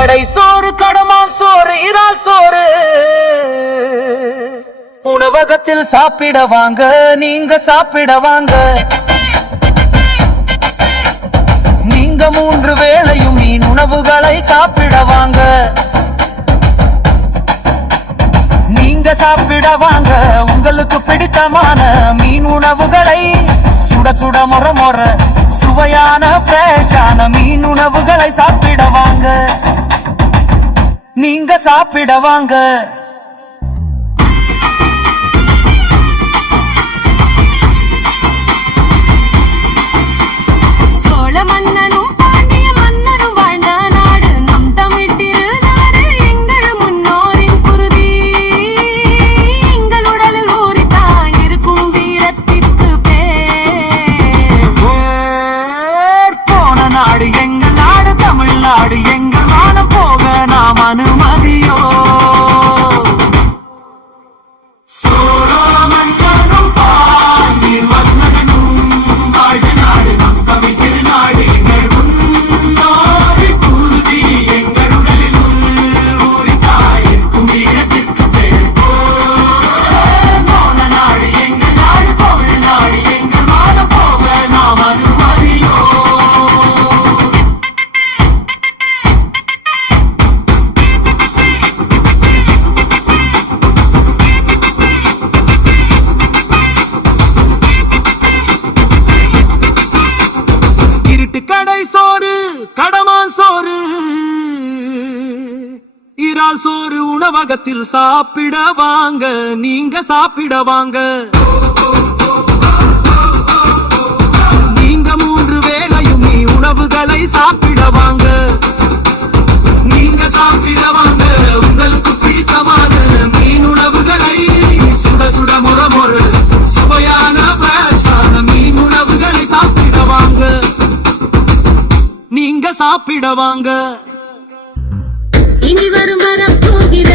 கடை சோறு, கடமான் சோறு, இறால் சோறு. உணவகத்தில் சாப்பிட வாங்க, நீங்க சாப்பிட வாங்க. நீங்க 3 வேளையும் மீன் உணவுகளை சாப்பிட வாங்க. நீங்க சாப்பிட வாங்க, உங்களுக்கு பிடித்தமான மீன் உணவுகளை சுட சுட மொற மொற சுவையான ஃப்ரெஷ்ஷான மீன் உணவுகளை சாப்பிட வாங்க. நீங்க சாப்பிட வாங்க. எங்கள் நாடு தமிழ்நாடு, எங்கள் வானம் போக நாம் அனுமதியோ. கடை சோறு, கடமான் சோறு, இறால் சோறு உணவகத்தில் சாப்பிட வாங்க, நீங்க சாப்பிட வாங்க. நீங்க 3 வேளையும் மீ உணவுகளை சாப்பிட வாங்க. நீங்க சாப்பிட வாங்க, உங்களுக்கு பிடித்தமான மீன் உணவுகளை சுட சுட மொற மொற சுவையான ஃப்ரெஷ்ஷான மீன் உணவுகளை சாப்பிட வாங்க. நீங்க சாப்பிட வாங்க. இனி வரும் வரப்போகிற